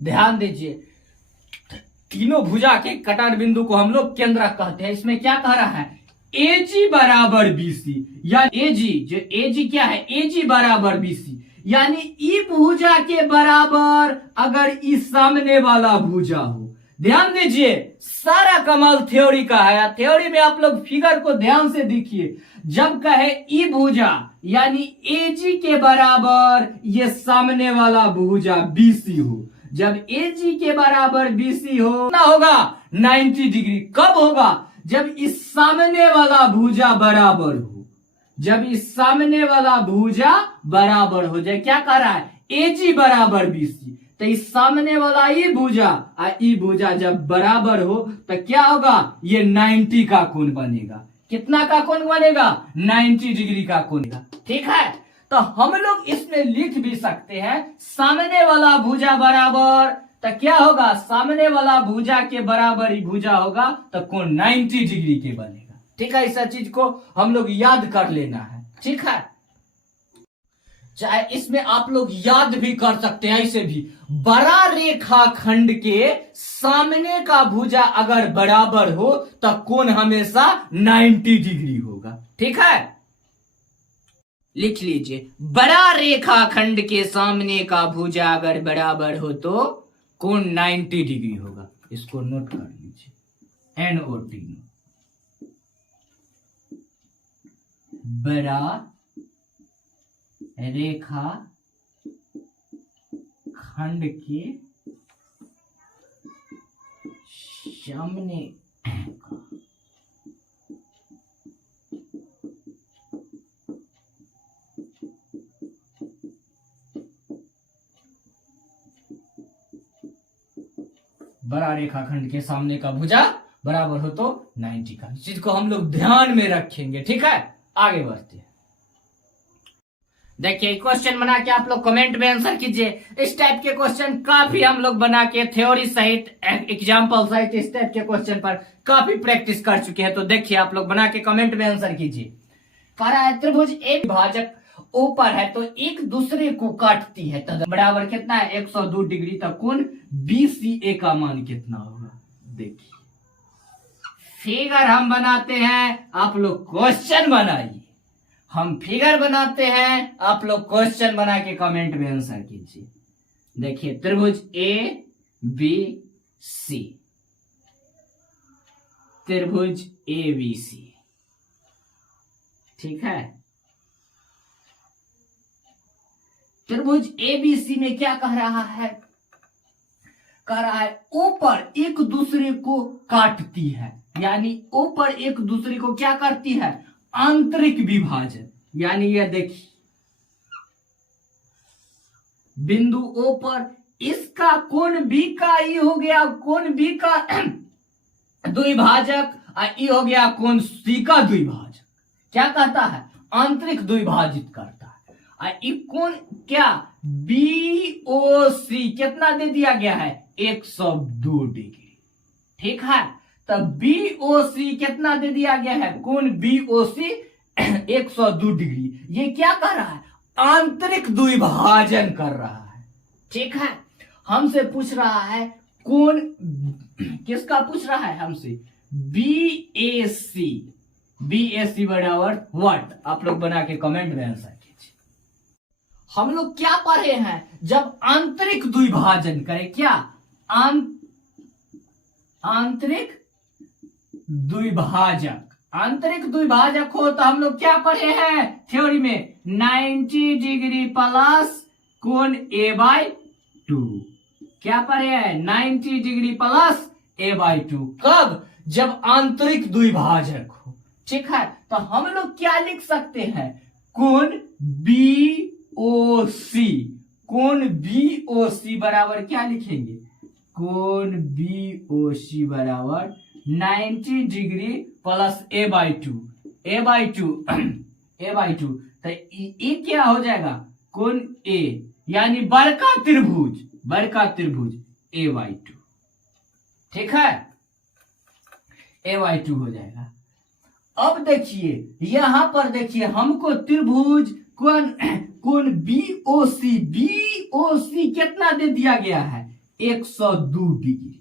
ध्यान दीजिए, तीनों भुजा के कटार बिंदु को हम लोग केंद्रक कहते हैं। इसमें क्या कह रहा है, एजी बराबर बीसी, या एजी जो एजी क्या है, एजी बराबर बीसी, यानी ई भुजा के बराबर अगर ई सामने वाला भुजा हो। ध्यान दीजिए, सारा कमाल थ्योरी का है। थ्योरी में आप लोग फिगर को ध्यान से देखिए, जब कहे ई भुजा यानी एजी के बराबर ये सामने वाला भुजा बीसी हो, जब एजी के बराबर बीसी हो ना होगा 90 डिग्री। कब होगा, जब इस सामने वाला भुजा बराबर हो, जब इस सामने वाला भुजा बराबर हो जाए। क्या कह रहा है, एजी बराबर बीसी, तो इस सामने वाला ई भुजा जब बराबर हो तो क्या होगा, ये 90 का कोण बनेगा। कितना का कोण बनेगा, 90 डिग्री का कोण बनेगा। ठीक है, तो हम लोग इसमें लिख भी सकते हैं, सामने वाला भुजा बराबर तो क्या होगा, सामने वाला भुजा के बराबर ही भुजा होगा तो कोण 90 डिग्री के बनेगा। ठीक है, इस चीज को हम लोग याद कर लेना है। ठीक है, चाहे इसमें आप लोग याद भी कर सकते हैं ऐसे भी, बड़ा रेखाखंड के सामने का भुजा अगर बराबर हो तो कोण हमेशा 90 डिग्री होगा। ठीक है, लिख लीजिए, बड़ा रेखाखंड के सामने का भुजा अगर बराबर हो तो कोण 90 डिग्री होगा। इसको नोट कर लीजिए, NOT। बड़ा रेखा खंड के सामने बड़ा रेखाखंड के सामने का भुजा बराबर हो तो 90 का। इस चीज को हम लोग ध्यान में रखेंगे। ठीक है, आगे बढ़ते हैं। देखिए, क्वेश्चन बना के आप लोग कमेंट में आंसर कीजिए। इस टाइप के क्वेश्चन काफी हम लोग बना के थ्योरी सहित एग्जाम्पल सहित इस टाइप के क्वेश्चन पर काफी प्रैक्टिस कर चुके हैं। तो देखिए, आप लोग बना के कमेंट में आंसर कीजिए। कह रहा है त्रिभुज एक भाजक ऊपर है तो एक दूसरे को काटती है, तो बराबर कितना है, 102 डिग्री। तक कोण BCA का मान कितना होगा। देखिए, फिगर हम बनाते हैं, आप लोग क्वेश्चन बनाइए। हम फिगर बनाते हैं, आप लोग क्वेश्चन बना के कमेंट में आंसर कीजिए। देखिए, त्रिभुज ABC, त्रिभुज ABC। ठीक है, त्रिभुज ABC में क्या कह रहा है, कह रहा है ऊपर एक दूसरे को काटती है, यानी ऊपर एक दूसरे को क्या करती है, आंतरिक विभाजन। यानी यह देखिए, बिंदु O पर इसका कोण B का ई हो गया कोण B का द्विभाजक, और ई हो गया कोण C का द्विभाजक। क्या कहता है, आंतरिक द्विभाजित करता है। और ई कोण क्या, BOC कितना दे दिया गया है, 102 डिग्री। ठीक है, तो BOC कितना दे दिया गया है, कोण BOC 102 डिग्री। ये क्या कर रहा है, आंतरिक द्विभाजन कर रहा है। ठीक है, हमसे पूछ रहा है कोण, किसका पूछ रहा है हमसे, BAC बराबर व्हाट। आप लोग बना के कमेंट में आंसर कीजिए। हम लोग क्या पढ़े हैं, जब आंतरिक द्विभाजन करें, क्या आंतरिक द्विभाजक, आंतरिक द्विभाजक हो तो हम लोग क्या पढ़े हैं थ्योरी में, 90 डिग्री प्लस कोण A/2। क्या पढ़े हैं, 90 डिग्री प्लस A/2। कब, जब आंतरिक द्विभाजक हो। ठीक है, तो हम लोग क्या लिख सकते हैं, कोण BOC, कोण BOC बराबर क्या लिखेंगे, कोण BOC बराबर 90 डिग्री प्लस A/2 तो ये क्या हो जाएगा, कोण A, यानी बड़का त्रिभुज A/2। ठीक है, A/2 हो जाएगा। अब देखिए, यहां पर देखिए, हमको त्रिभुज कोण BOC कितना दे दिया गया है, 102 डिग्री।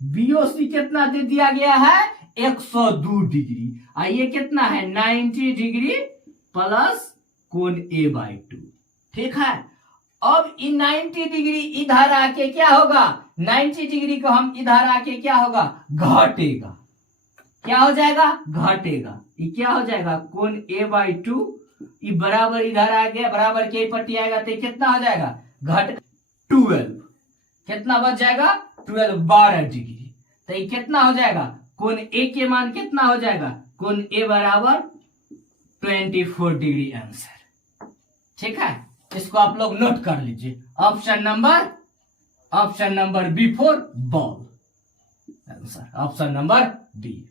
बीओसी कितना दे दिया गया है 102 डिग्री। ये कितना है 90 डिग्री प्लस कोण a/2। ठीक है, अब 90 डिग्री इधर आके क्या होगा, 90 डिग्री को हम इधर आके क्या होगा, घटेगा। क्या हो जाएगा, घटेगा। ये क्या हो जाएगा, कोण a/2 ये बराबर इधर आ गया, बराबर के पट्टी आएगा तो कितना हो जाएगा, घट 12। कितना बच जाएगा 12, 12 डिग्री। तो ये कितना हो जाएगा, कोण ए के मान कितना हो जाएगा, कोण ए बराबर 24 डिग्री आंसर। ठीक है, इसको आप लोग नोट कर लीजिए। Option number B for ball answer, option number B.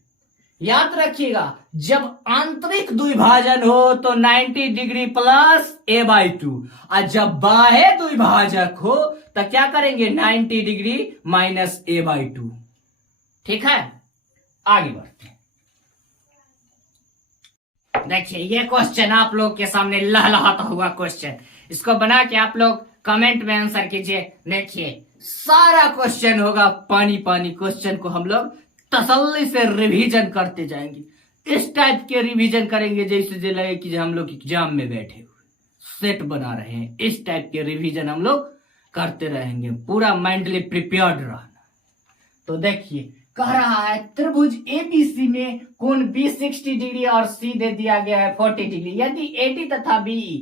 याद रखिएगा, जब आंतरिक द्विभाजन हो तो 90 डिग्री प्लस a/2, और जब बाह्य द्विभाजक हो तो क्या करेंगे 90 डिग्री माइनस a/2। ठीक है, आगे बढ़ते हैं। देखिए ये क्वेश्चन आप लोग के सामने लहलहाता हुआ क्वेश्चन, इसको बना के आप लोग कमेंट में आंसर कीजिए। देखिए सारा क्वेश्चन होगा पानी पानी, क्वेश्चन को हम लोग तसल्ली से रिवीजन करते जाएंगे। इस टाइप के रिवीजन करेंगे जैसे लगे कि हम लोग एग्जाम में बैठे हुए सेट बना रहे हैं। इस टाइप के रिवीजन हम लोग करते रहेंगे, पूरा मेंटली प्रिपेयर्ड रहना। तो देखिए कह रहा है त्रिभुज एबीसी में कोण बी 60 डिग्री और सी दे दिया गया है 40 डिग्री। यदि एडी तथा बीई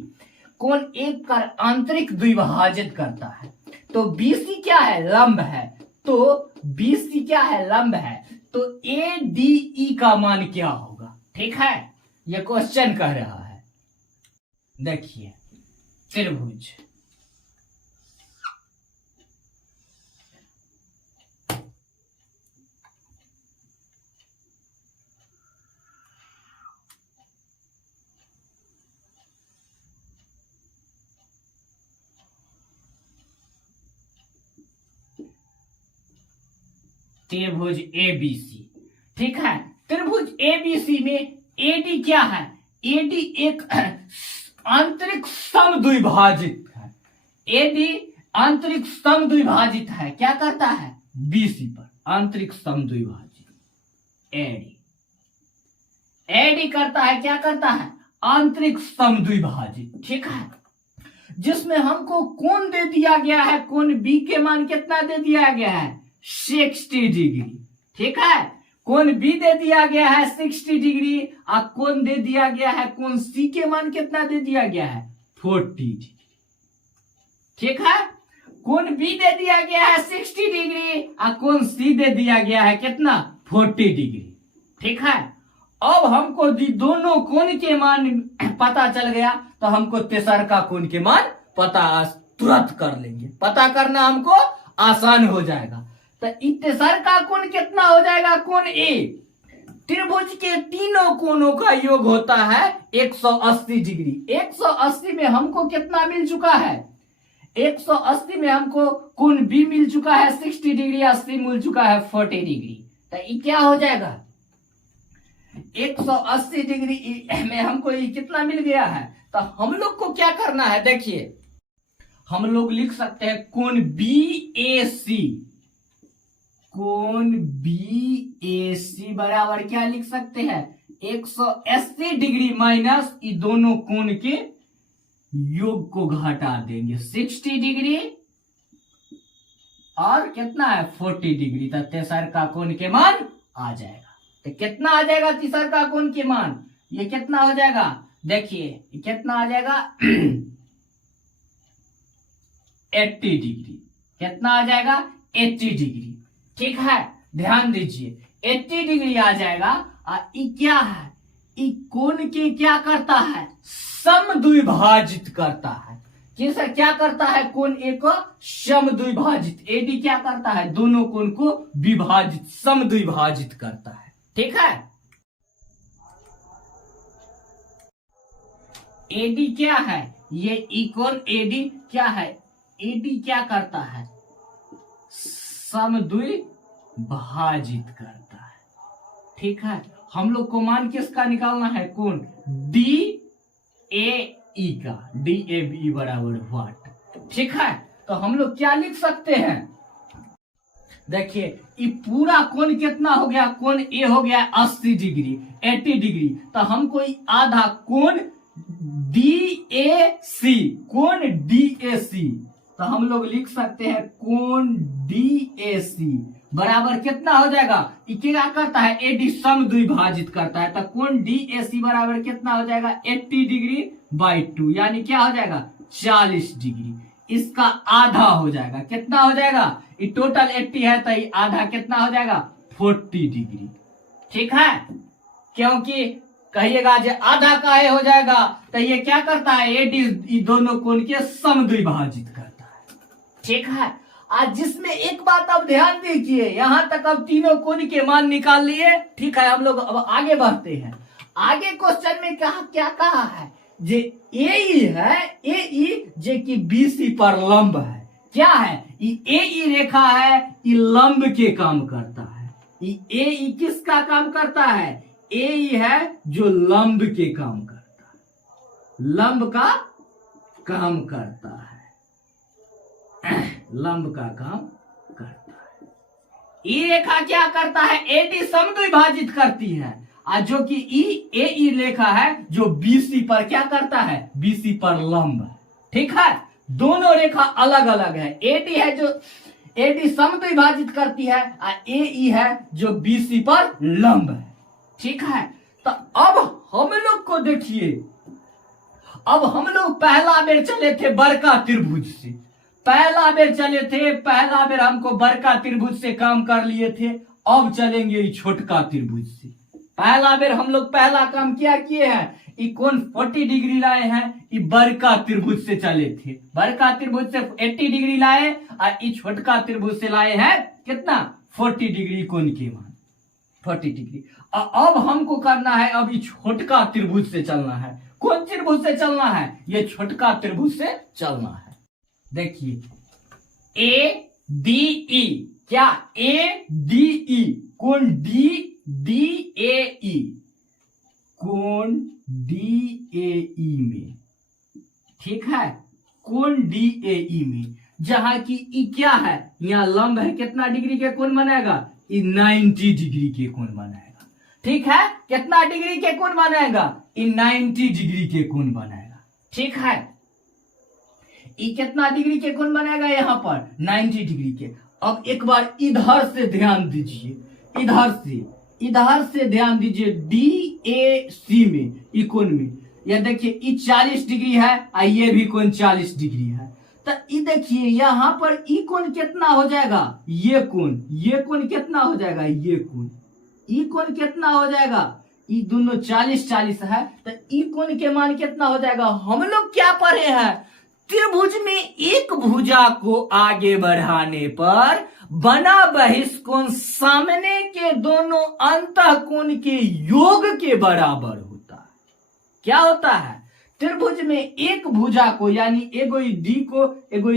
कोण एक कर आंतरिक द्विभाजित करता है तो बीसी क्या है, लंब है। तो बीसी क्या है, लंब है। तो एडीई का मान क्या होगा। ठीक है, यह क्वेश्चन कह रहा है। देखिए त्रिभुज त्रिभुज एबीसी। ठीक है, त्रिभुज एबीसी में एडी क्या है, एडी एक आंतरिक समद्विभाजित है। एडी आंतरिक समद्विभाजित है, क्या करता है बीसी पर आंतरिक समद्विभाजित। एडी एडी करता है, क्या करता है आंतरिक समद्विभाजित। ठीक है, जिसमें हमको कोण दे दिया गया है, कोण बी के मान कितना दे दिया गया है 60 डिग्री। ठीक है, कोण बी दे दिया गया है 60 डिग्री और कोण दे दिया गया है, कोण सी के मान कितना दे दिया गया है 40 डिग्री। ठीक है, कोण बी दे दिया गया है 60 डिग्री और कोण सी दे दिया गया है कितना 40 डिग्री। ठीक है, अब हमको दोनों कोण के मान पता चल गया तो हमको तेसरका कोण के मान पता तुरंत कर लेंगे। पता करना हमको आसान हो जाएगा। तो तेसरका कोण कितना हो जाएगा, कोण ए। त्रिभुज के तीनों कोणों का योग होता है 180 डिग्री। 180 में हमको कितना मिल चुका है, 180 में हमको कोण बी मिल चुका है 60 डिग्री, 80 मिल चुका है 40 डिग्री। तो ये क्या हो जाएगा 180 डिग्री में हमको ये कितना मिल गया है। तो हम लोग को क्या करना है, देखिए हम लोग लिख सकते हैं कोण बी ए सी। कोण बी ए सी बराबर क्या लिख सकते हैं 180 डिग्री माइनस ये दोनों कोण के योग को घटा देंगे 60 डिग्री और कितना है 40 डिग्री। तो तेसरका कोण के मान आ जाएगा। तो कितना आ जाएगा तीसरका कोण के मान, ये कितना हो जाएगा, देखिए ये कितना आ जाएगा 80 डिग्री। कितना आ जाएगा 80 डिग्री। ठीक है, ध्यान दीजिए 80 डिग्री आ जाएगा। और ये क्या है, ये कोण के क्या करता है समद्विभाजित करता है। किसे क्या करता है, कोण ए को समद्विभाजित। एडी क्या करता है दोनों कोण को विभाजित समद्विभाजित करता है। ठीक है, एडी क्या है, ये कोण एडी क्या है, एडी क्या करता है समद्विभाजित करता है। ठीक है, हम लोग को मान किसका निकालना है, कोण डी ए ई का। डी ए बी बराबर व्हाट। ठीक है, तो हम लोग क्या लिख सकते हैं, देखिए ये पूरा कोण कितना हो गया, कोण ए हो गया 80 डिग्री 80 डिग्री। तो हमको आधा कोण DAC, कोण DAC, तो हम लोग लिख सकते हैं कोण DAC बराबर कितना हो जाएगा, ये क्या करता है AD समद्विभाजित करता है, तो कोण DAC बराबर कितना हो जाएगा 80 डिग्री बाई 2, यानी क्या हो जाएगा 40 डिग्री। इसका आधा हो जाएगा, कितना हो जाएगा, ये टोटल 80 है तो ये आधा कितना हो जाएगा 40 डिग्री। ठीक है, क्योंकि कहिएगा जो आधा का हो जाएगा तो ये क्या करता है AD दोनों कोण के समद्विभाजित करता है। ठीक है, आज जिसमें एक बात आप ध्यान दीजिए, यहां तक अब तीनों कोण के मान निकाल लिए। ठीक है, हम लोग अब आगे बढ़ते हैं। आगे क्वेश्चन में क्या कहा है, जे AE है, AE जे कि BC पर लंब है। क्या है, ये AE रेखा है, ये लंब के काम करता है। ये AE किसका काम करता है, AE है जो लंब के काम करता है, लंब का काम करता है, लंब का काम करता है। ये रेखा क्या करता है, AD समद्विभाजित करती है, और जो कि AE रेखा है जो BC पर क्या करता है, BC पर लंब है। ठीक है, दोनों रेखा अलग अलग है। AD है जो AD समद्विभाजित करती है और AE है जो BC पर लंब है। ठीक है, तो अब हम लोग को देखिए, अब हम लोग पहला बेर चले थे बड़का त्रिभुज से, पहला बेर चले थे, पहला बेर हमको बड़का त्रिभुज से काम कर लिए थे। अब चलेंगे छोटका त्रिभुज से। पहला बेर हम लोग पहला काम क्या किए हैं, ये कोण 40 डिग्री लाए हैं, ये बड़का त्रिभुज से चले थे, बड़का त्रिभुज से 80 डिग्री लाए और ये छोटका त्रिभुज से लाए हैं कितना 40 डिग्री कोण के मान 40 डिग्री। अब हमको करना है, अब ये छोटका त्रिभुज से चलना है। कौन त्रिभुज से चलना है, ये छोटका त्रिभुज से चलना है। देखिए ADE, क्या ADE, कोण DAE, कोण DAE में। ठीक है, कोण DAE में, जहां की ई क्या है, यहाँ लंब है, कितना डिग्री के कोण बनाएगा, 90 डिग्री के कोण बनाएगा। ठीक है, कितना डिग्री के कोण बनाएगा, 90 डिग्री के कोण बनाएगा। ठीक है, ये कितना डिग्री के कोण बनाएगा, यहाँ पर 90 डिग्री के। अब एक बार इधर से ध्यान दीजिए, इधर से ध्यान दीजिए, DAC में, ई कोण में, यह देखिए ये 40 डिग्री है और ये भी कोण 40 डिग्री है। तो ये देखिए यहाँ पर ई कोण कितना हो जाएगा, ये कोण कितना हो जाएगा, ये कोण कितना हो जाएगा, ये दोनों 40-40 है, तो ई कोण के मान कितना हो जाएगा। हम लोग क्या पढ़े हैं, त्रिभुज में एक भुजा को आगे बढ़ाने पर बना बहिष्कोण सामने के दोनों अंतःकोण के योग के बराबर होता है। क्या होता है, त्रिभुज में एक भुजा को, यानी एगो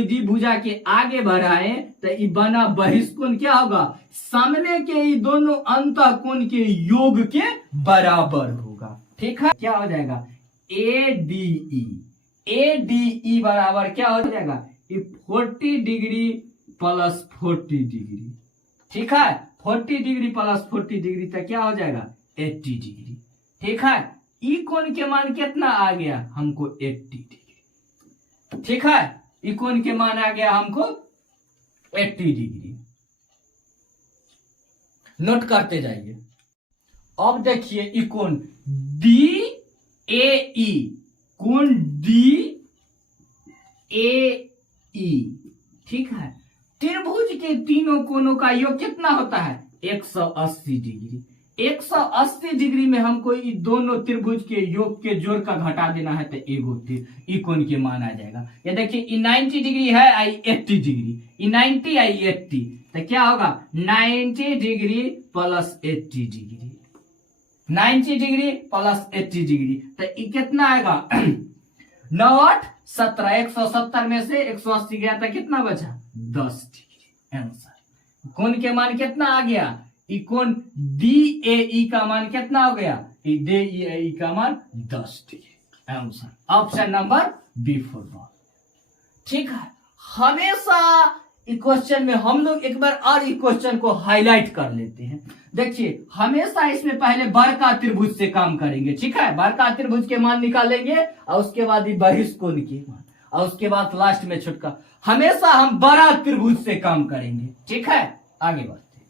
डी भुजा के आगे बढ़ाए तो ये बना बहिष्कोण क्या होगा, सामने के ये दोनों अंतःकोण के योग के बराबर होगा। ठीक है, क्या हो जाएगा ADE बराबर क्या हो जाएगा, ये 40 डिग्री प्लस 40 डिग्री। ठीक है, 40 डिग्री प्लस 40 डिग्री तक क्या हो जाएगा 80 डिग्री। ठीक है, ई कोण के मान कितना आ गया हमको 80 डिग्री। ठीक है, ई कोण के मान आ गया हमको 80 डिग्री। नोट करते जाइए। अब देखिए ई कोण DAE, कोण DAE। ठीक है, त्रिभुज के तीनों कोणों का योग कितना होता है 180 डिग्री। 180 डिग्री में हमको ये दोनों त्रिभुज के योग के जोड़ का घटा देना है, तो एगो ई कोण के मान आ जाएगा। ये देखिए 90 डिग्री है आई 80 डिग्री, 90 आई 80, तो क्या होगा 90 degree plus 80 degree, 90 degree plus 80 degree, तो ये कितना आएगा 9 17, 170 में से 180 गया था, कितना बचा 10 डिग्री। आंसर कोण के मान कितना आ गया, ई कोण DAE का मान कितना हो गया, DAE का मान 10 degree. Answer option number B4। ठीक है, हमेशा इस क्वेश्चन में हम लोग एक बार और इस क्वेश्चन को हाईलाइट कर लेते हैं। देखिए हमेशा इसमें पहले बड़का त्रिभुज से काम करेंगे, ठीक है, बड़का त्रिभुज के मान निकालेंगे और उसके बाद ये बहिष्कोण के मान और उसके बाद लास्ट में छोटका। हमेशा हम बड़ा त्रिभुज से काम करेंगे, ठीक है। आगे बढ़ते हैं।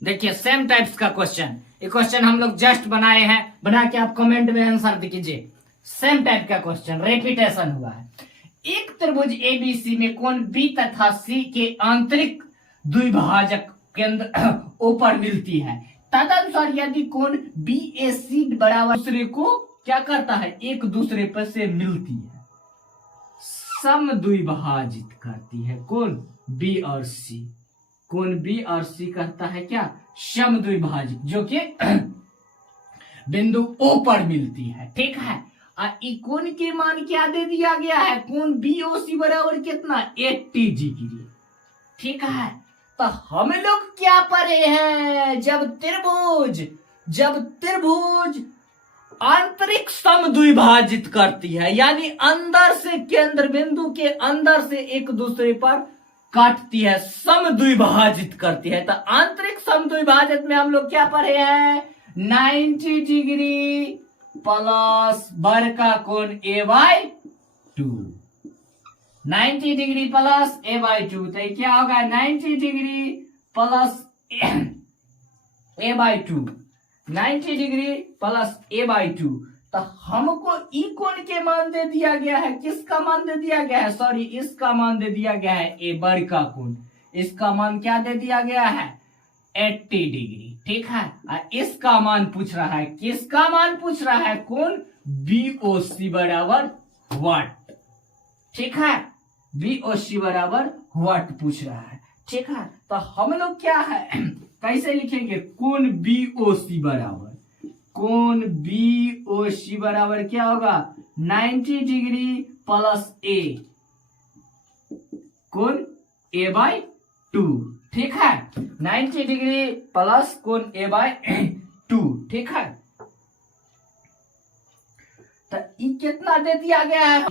देखिए सेम टाइप्स का क्वेश्चन, ये क्वेश्चन हम लोग जस्ट बनाए हैं, बना के आप कमेंट में आंसर दीजिए। सेम टाइप का क्वेश्चन रेपिटेशन हुआ है। एक त्रिभुज एबीसी में कोण बी तथा सी के आंतरिक द्विभाजक केंद्र ओ पर मिलती है, तदनुसार यदि कोण बी ए सी बराबर दूसरे को क्या करता है, एक दूसरे पर से मिलती है, सम द्विभाजित करती है। कोण बी और सी, कोण बी और सी करता है क्या, सम द्विभाजित, जो कि बिंदु ओ पर मिलती है, ठीक है। कोण के मान क्या दे दिया गया है, कोण बी ओ सी बराबर कितना, 80 डिग्री, ठीक है। तो हम लोग क्या पढ़े हैं, जब त्रिभुज आंतरिक सम द्विभाजित करती है, यानी अंदर से केंद्र बिंदु के अंदर से एक दूसरे पर काटती है, सम द्विभाजित करती है। तो आंतरिक सम द्विभाजित में हम लोग क्या पढ़े हैं, 90 डिग्री प्लस बड़का कोण a/2, 90 डिग्री प्लस a/2, तो क्या होगा 90 degree plus a/2, 90 degree plus a/2। तो हमको ई कोण के मान दे दिया गया है, किसका मान दे दिया गया है, सॉरी इसका मान दे दिया गया है, ए बड़का कोण, इसका मान क्या दे दिया गया है, 80 डिग्री, ठीक है। इसका मान पूछ रहा है, किसका मान पूछ रहा है, कोण बीओसी बराबर वाट, ठीक है, बीओसी बराबर वाट पूछ रहा है, ठीक है। तो हम लोग क्या है कैसे लिखेंगे, कोण बीओसी बराबर, कोण बीओसी बराबर क्या होगा, 90 डिग्री प्लस ए, कोण a/2, ठीक है, 90 डिग्री प्लस कोण a/2, ठीक है। तो ये कितना दे दिया गया है,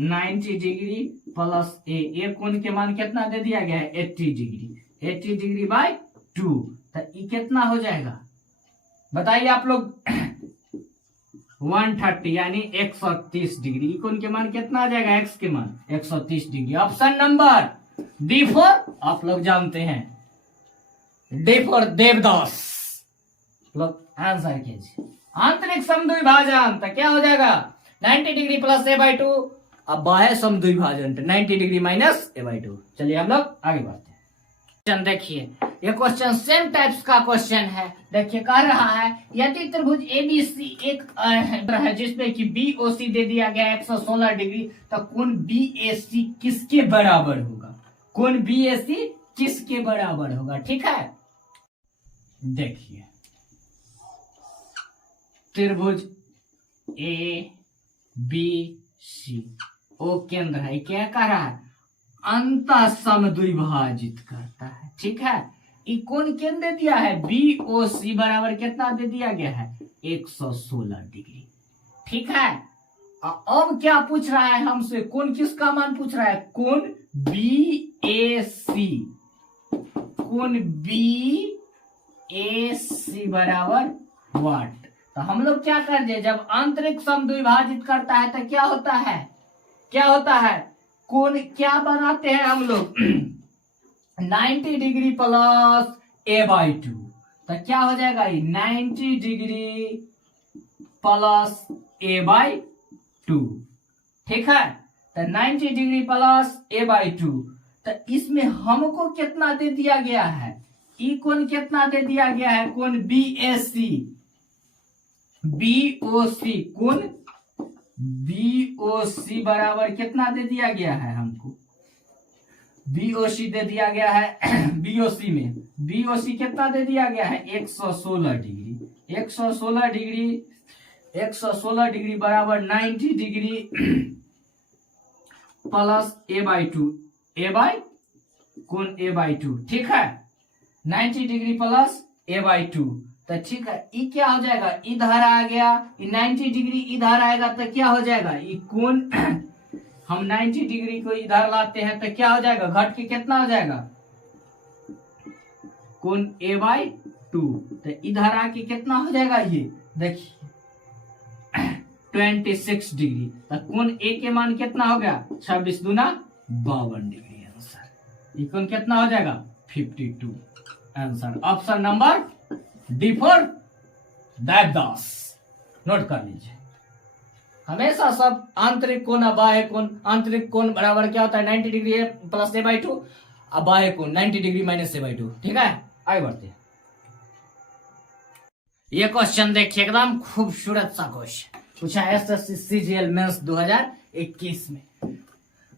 90 डिग्री प्लस ए कोण के मान कितना दे दिया गया है, 80 डिग्री, 80 डिग्री बाय 2, तो ये कितना हो जाएगा बताइए आप लोग, 130 यानी 130 डिग्री। कोण के मान कितना आ जाएगा, एक्स के मान 130 degree. Option number D for आप लोग जानते हैं, डी फॉर देवदास, लोग आंसर कीजिए। आंतरिक समद्विभाजन तो क्या हो जाएगा, 90 डिग्री प्लस a/2, अब बाह्य समद्विभाजन 90 डिग्री माइनस a/2। चलिए हम लोग आगे बढ़ते हैं। क्वेश्चन देखिए, ये क्वेश्चन सेम टाइप्स का क्वेश्चन है। देखिए कह रहा है यदि त्रिभुज एबीसी एक है जिसमें कि बीओसी दे दिया गया 116 डिग्री, तो कोण बीएसी किसके बराबर होगा, कोण बीएसी किसके बराबर होगा, ठीक है। देखिए त्रिभुज ए बी सी ओ केंद्र है, क्या कर रहा है, अंतः समद्विभाजित करता है, ठीक है। ये कोण केंद्र दे दिया है बीओसी बराबर कितना दे दिया गया है, 116 डिग्री, ठीक है। अब क्या पूछ रहा है हमसे, कोण किसका मान पूछ रहा है, कोण बीएसी, कोण बीएसी बराबर वाट। तो हम लोग क्या कर दे, जब आंतरिक समद्विभाजित करता है तो क्या होता है, क्या होता है, कोण क्या बनाते हैं हम लोग 90 डिग्री प्लस a/2, तो क्या हो जाएगा, 90 डिग्री प्लस a/2, ठीक है। तो 90 डिग्री प्लस a/2, तो इसमें हमको कितना दे दिया गया है, ई कोण कितना दे दिया गया है, कोण बीएसी, बीओसी, कोण बीओसी बराबर कितना दे दिया गया है हमको, बीओसी दे दिया गया है बीओसी में, बीओसी कितना दे दिया गया है, 116 डिग्री, 116 डिग्री, 116 डिग्री बराबर 90 डिग्री प्लस a/2, कोण a/2, ठीक है, 90 डिग्री प्लस a/2, तो ठीक है। ये क्या हो जाएगा, इधर आ गया, 90 डिग्री इधर आएगा तो क्या हो जाएगा, ये कोण हम 90 डिग्री को इधर लाते हैं तो क्या हो जाएगा, घट के कितना हो जाएगा, कोण a/2। तो इधर आके कितना हो जाएगा, ये देखिए 26 डिग्री। तो कोण ए के मान कितना हो गया, 26 दूना 52 डिग्री। आंसर ये कोण कितना हो जाएगा, 52। Answer option number D for Devdas. Note कर लीजिए, हमेशा सब आंतरिक कोण और बाह्य कोण, आंतरिक कोण बराबर क्या होता है 90 डिग्री है प्लस a/2, और बाह्य कोण 90 डिग्री माइनस a/2। ठीक है, आगे बढ़ते हैं। ये क्वेश्चन देखिए, एकदम खूबसूरत सा क्वेश्चन पूछा है एसएससी सीजीएल मेंस 2021 में।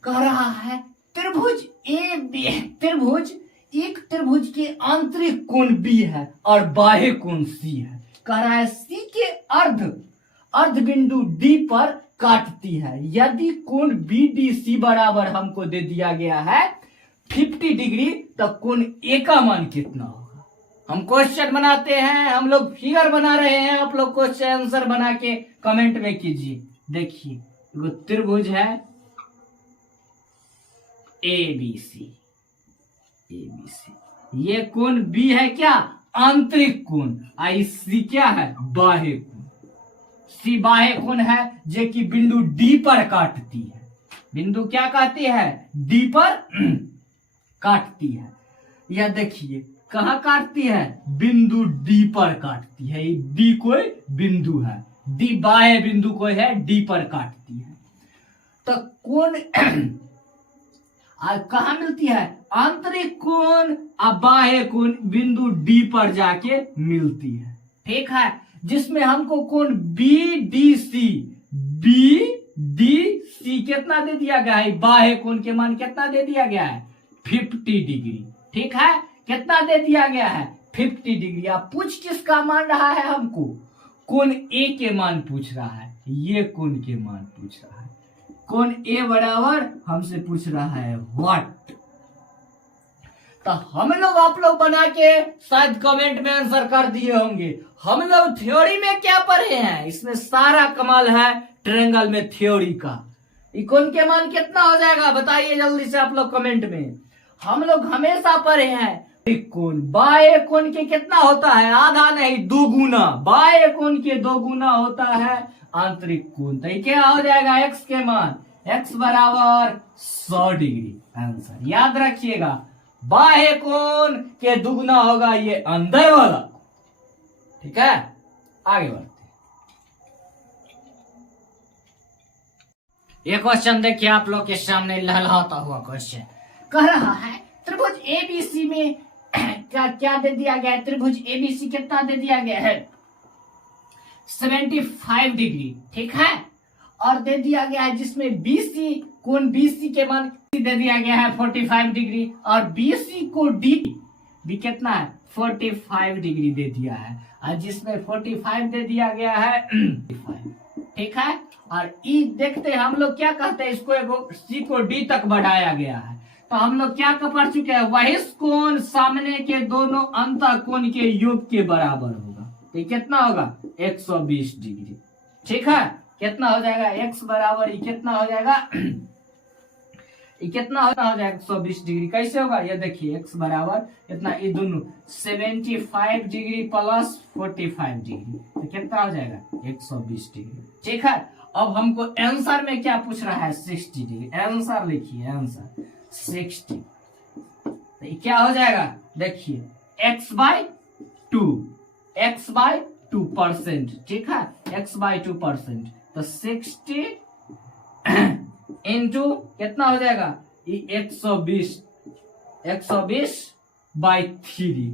कह रहा है त्रिभुज ए बी, त्रिभुज एक त्रिभुज के आंतरिक कोण बी है और बाह्य कोण सी है। कह रहा है सी के अर्ध बिंदु डी पर काटती है। यदि कोण बी डी सी बराबर हमको दे दिया गया है 50 डिग्री, तो कोण ए का मान कितना होगा। हम क्वेश्चन बनाते हैं, हम लोग फिगर बना रहे हैं, आप लोग क्वेश्चन आंसर बना के कमेंट में कीजिए। देखिए वो त्रिभुज है ABC, ये कोण बी है क्या, आंतरिक कोण, सी क्या है, बाह्य कोण। सी बाह्य कोण है जो कि बिंदु डी पर काटती है। बिंदु क्या काटती है, डी पर काटती है। यह देखिए कहां काटती है, बिंदु डी पर काटती है। डी कोई बिंदु है, डी बाह्य बिंदु कोई है, डी पर काटती है। तो कोण कहां मिलती है, आंतरिक कोण और बाह्य कोण बिंदु डी पर जाके मिलती है। ठीक है, जिसमें हमको कोण BDC कितना दे दिया गया है, बाह्य कोण के मान कितना दे दिया गया है, 50 डिग्री। ठीक है, कितना दे दिया गया है, 50 डिग्री। आप पूछ किसका मान रहा है, हमको कोण ए के मान पूछ रहा है, ये कोण के मान पूछ रहा है। कोण ए बराबर हमसे पूछ रहा है व्हाट। तो हम लोग आप लोग बना के शायद कमेंट में आंसर कर दिए होंगे। हम लोग थ्योरी में क्या पढ़े हैं, इसमें सारा कमाल है ट्रायंगल में थ्योरी का। कोण के मान कितना हो जाएगा बताइए जल्दी से आप लोग कमेंट में। हम लोग हमेशा पढ़े हैं कोण बाह्य कोण के कितना होता है, आधा नहीं 2 गुना, बाह्य कोण के 2 गुना होता है आंतरिक कोण। तो क्या हो जाएगा, x के मान, x बराबर 100 डिग्री। आंसर याद रखिएगा, बाह्य कोण के दुगुना होगा ये अंदर वाला। ठीक है, आगे बढ़ते। ये क्वेश्चन देखिए आप लोग के सामने, लहलहाता हुआ क्वेश्चन। कह रहा है त्रिभुज एबीसी में क्या दे दिया गया है, त्रिभुज एबीसी कितना दे दिया गया है, 75 डिग्री। ठीक है, और दे दिया गया है जिसमें बीसी कोण बीसी के मान दे दिया गया है 45 डिग्री, और बीसी को डी भी कितना है 45 डिग्री दे दिया है, और जिसमें 45 दे दिया गया है 55। ठीक है, और ई देखते हैं हम लोग क्या कहते हैं, इसको सी को डी तक बढ़ाया गया है। तो हम लोग क्या पढ़ चुके हैं, वही कोण सामने के दोनों अंतः कोण के योग के बराबर होगा। तो कितना होगा 120 डिग्री। ठीक है, कितना हो जाएगा, x बराबर ये कितना हो जाएगा, ये कितना हो जाएगा 120 डिग्री। कैसे होगा, ये देखिए x बराबर इतना, ये दोनों 75 डिग्री प्लस 45 डिग्री, तो कितना हो जाएगा 120 डिग्री। ठीक है, अब हमको आंसर में क्या पूछ रहा है, 60 डिग्री। आंसर लिखिए, आंसर 60। तो क्या हो जाएगा, देखिए x/2%। ठीक है, x/2%। तो 60 इंटू कितना हो जाएगा, ये 120/3।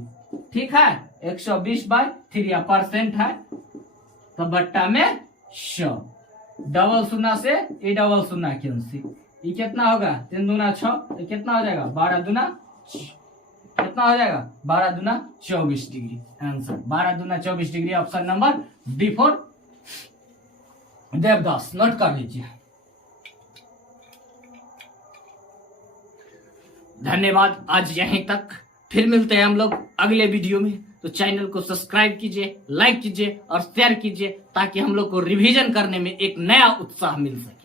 ठीक है, 120/3 परसेंट है तो बट्टा में 100, डबल शून्य से ये डबल शून्य कैंसिल, ये कितना होगा 3 दूना 6, तो कितना हो जाएगा 12 दूना, कितना हो जाएगा 12 दूना 24 डिग्री। आंसर 12 दूना 24 degree, option number D for Devdas. Note कर लीजिए। धन्यवाद, आज यहीं तक, फिर मिलते हैं हम लोग अगले वीडियो में। तो चैनल को सब्सक्राइब कीजिए, लाइक कीजिए और शेयर कीजिए, ताकि हम लोग को रिवीजन करने में एक नया उत्साह मिल सके।